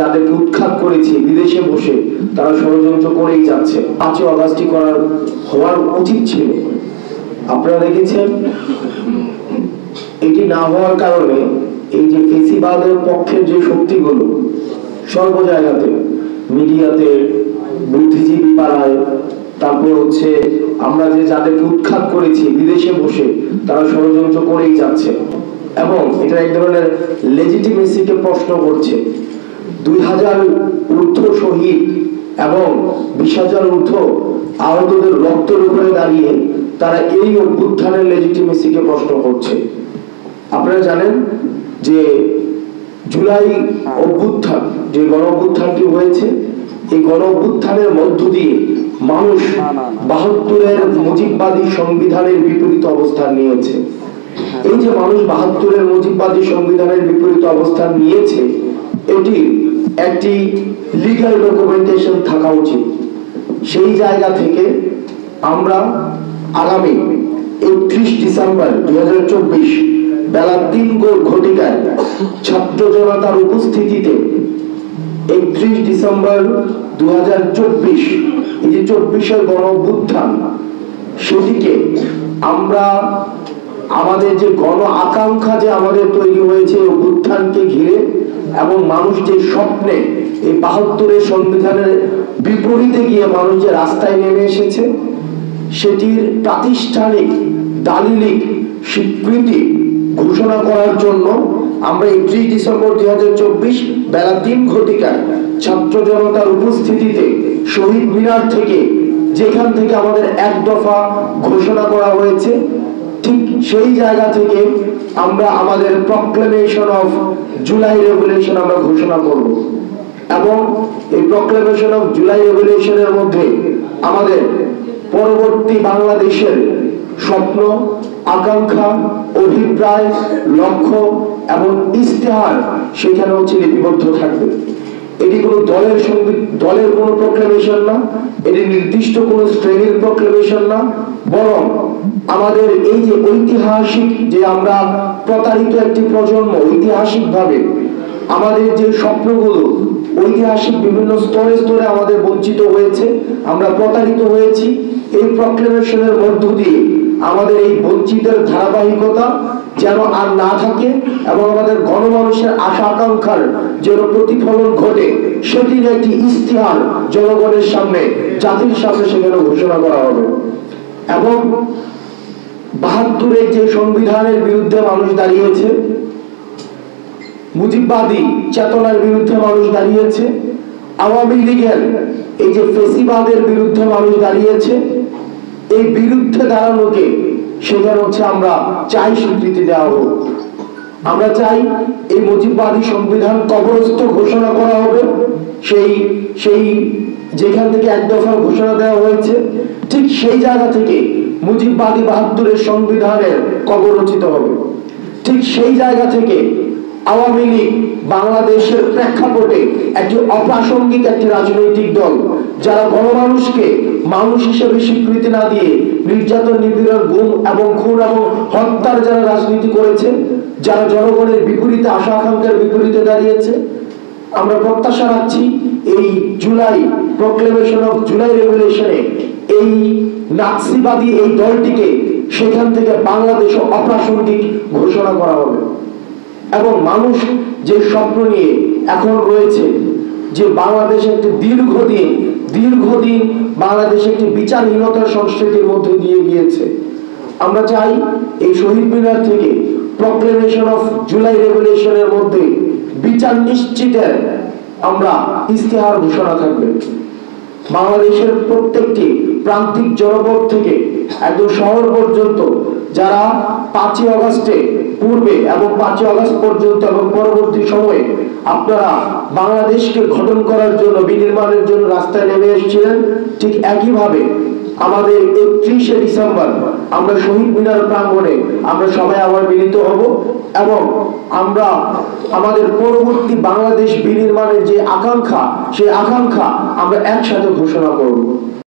যাদেরকে উৎখাত করেছি বিদেশে বসে তারা ষড়যন্ত্র করেই যাচ্ছে। 5ই অগাস্টই হওয়ার উচিত ছিল। আপনারা দেখেছেন এটি না হওয়ার কারণে এই যে ফেসিবাদের পক্ষের যে শক্তিগুলো সর্ব জায়গাতে, মিডিয়াতে, বুদ্ধিজীবী পাড়ায়, তারপর হচ্ছে আমরা যে যাদেরকে উৎখাত করেছি বিদেশে বসে তারা ষড়যন্ত্র করেই যাচ্ছে এবং এটা এক ধরনের লেজিটিমেসিকে প্রশ্ন করছে। 2000 ঊর্ধ্ব শহীদ এবং 20,000 ঊর্ধ্ব আহতদের রক্তের উপরে দাঁড়িয়ে তারা এই অভ্যুত্থানের লেজিটিমেসিকে প্রশ্ন করছে। আপনারা জানেন যে জুলাই অভ্যুত্থান, যে গণ অভ্যুত্থানটি হয়েছে, এই গণ অভ্যুত্থানের মধ্য দিয়ে মানুষ 72-এর মুজিববাদী সংবিধানের বিপরীত অবস্থান নিয়েছে। এই যে মানুষ 72-এর মুজিববাদী সংবিধানের বিপরীত অবস্থান নিয়েছে, এটি একটি লিগ্যাল ডকুমেন্টেশন থাকা উচিত। সেই জায়গা থেকে আমরা আগামী 31 ডিসেম্বর 2024 বেলা 3 ঘটিকায় ছাত্র জনতার উপস্থিতিতে 31 ডিসেম্বর 2024 এই যে 24-এর গণ অভ্যুত্থান, সেটিকে আমরা আমাদের যে গণ আকাঙ্ক্ষা যে আমাদের তৈরি হয়েছে অভ্যুত্থানকে ঘিরে এবং মানুষ যে স্বপ্নে এই 72-এর সংবিধানের বিপরীতে গিয়ে মানুষ যে রাস্তায় নেমে এসেছে, সেটির প্রাতিষ্ঠানিক দালিলিক স্বীকৃতি ঘোষণা করার জন্য আমরা 31 ডিসেম্বর 2024 বেলা 3 ঘটিকায় ছাত্র জনতার উপস্থিতিতে শহীদ মিনার থেকে, যেখান থেকে আমাদের এক দফা ঘোষণা করা হয়েছে, ঠিক সেই জায়গা থেকে আমরা আমাদের প্রক্লেমেশন অফ জুলাই রেভলিউশন আমরা ঘোষণা করব এবং এই প্রক্লেমেশন অফ জুলাই রেভলিউশনের মধ্যে আমাদের পরবর্তী বাংলাদেশের স্বপ্ন, আকাঙ্ক্ষা, অভিপ্রায়, লক্ষ্য এবং ইস্তেহার সেখানে হচ্ছে লিপিবদ্ধ থাকবে। এটি কোনো দলের কোনো প্রক্লেমেশন না, এটি নির্দিষ্ট কোনো শ্রেণীর প্রক্লেমেশন না, বরং আমাদের এই যে ঐতিহাসিক যে আমরা প্রতারিত একটি প্রজন্ম, ঐতিহাসিক ভাবে আমাদের যে স্বপ্নগুলো ঐতিহাসিক বিভিন্ন স্তরে স্তরে আমাদের বঞ্চিত হয়েছে, আমরা প্রতারিত হয়েছি, এই প্রক্লেমেশনের মধ্য দিয়ে আমাদের এই বঞ্চিতের ধারাবাহিকতা যেন আর না থাকে এবং আমাদের গণমানুষের আশা আকাঙ্ক্ষার যেন প্রতিফলন ঘটে, সেটির একটি ইস্তেহার জনগণের সামনে, জাতির সামনে সেখানে ঘোষণা করা হবে। এবং 72-এর যে সংবিধানের বিরুদ্ধে মানুষ দাঁড়িয়েছে, মুজিববাদী চেতনার বিরুদ্ধে মানুষ দাঁড়িয়েছে, আওয়ামী লীগের এই যে ফেসিবাদের বিরুদ্ধে মানুষ দাঁড়িয়েছে, এই বিরুদ্ধে দাঁড়ানোকে সেখানে হচ্ছে আমরা চাই স্বীকৃতি দেওয়া হোক। আমরা চাই এই মুজিববাদী সংবিধান কবরস্থ ঘোষণা করা হবে। সেই যেখান থেকে এক দফা ঘোষণা দেওয়া হয়েছে, ঠিক সেই জায়গা থেকে মুজিববাদী 72-এর সংবিধানের কবর রচিত হবে। ঠিক সেই জায়গা থেকে আওয়ামী লীগ বাংলাদেশের প্রেক্ষাপটে একটি অপ্রাসঙ্গিক একটি রাজনৈতিক দল, যারা গণমানুষকে মানুষ হিসেবে স্বীকৃতি না দিয়ে নির্যাতন, নিপীড়ন, গুম এবং খুন এবং হত্যার যারা রাজনীতি করেছে, যারা জনগণের বিপরীতে, আশা আকাঙ্ক্ষার বিপরীতে দাঁড়িয়েছে, আমরা প্রত্যাশা রাখছি এই জুলাই প্রক্লেমেশন অফ জুলাই রেভলিউশনে এই নাৎসিবাদী এই দলটিকে সেখান থেকে বাংলাদেশে অপ্রাসঙ্গিক ঘোষণা করা হবে এবং মানুষ যে স্বপ্ন নিয়ে এখন রয়েছে যে বাংলাদেশে একটি দীর্ঘদিন বাংলাদেশে একটি বিচারহীনতার সংস্কৃতির মধ্যে দিয়ে গিয়েছে, আমরা চাই এই শহীদ মিনার থেকে প্রক্লেমেশন অফ জুলাই রেভলিউশনের মধ্যে বিচার নিশ্চিতের আমরা ইস্তেহার ঘোষণা থাকবে। বাংলাদেশের প্রত্যেকটি প্রান্তিক জনপদ থেকে একদম শহর পর্যন্ত যারা 5ই অগাস্টে পূর্বে এবং 5ই অগাস্ট পর্যন্ত এবং পরবর্তী সময়ে আপনারা বাংলাদেশকে গঠন করার জন্য, বিনির্মাণের জন্য রাস্তায় নেমে এসেছিলেন, ঠিক একইভাবে আমাদের 31শে ডিসেম্বর আমরা শহীদ মিনার প্রাঙ্গণে আমরা সবাই আবার মিলিত হব এবং আমরা আমাদের পরবর্তী বাংলাদেশ বিনির্মাণের যে আকাঙ্ক্ষা, সেই আকাঙ্ক্ষা আমরা একসাথে ঘোষণা করব।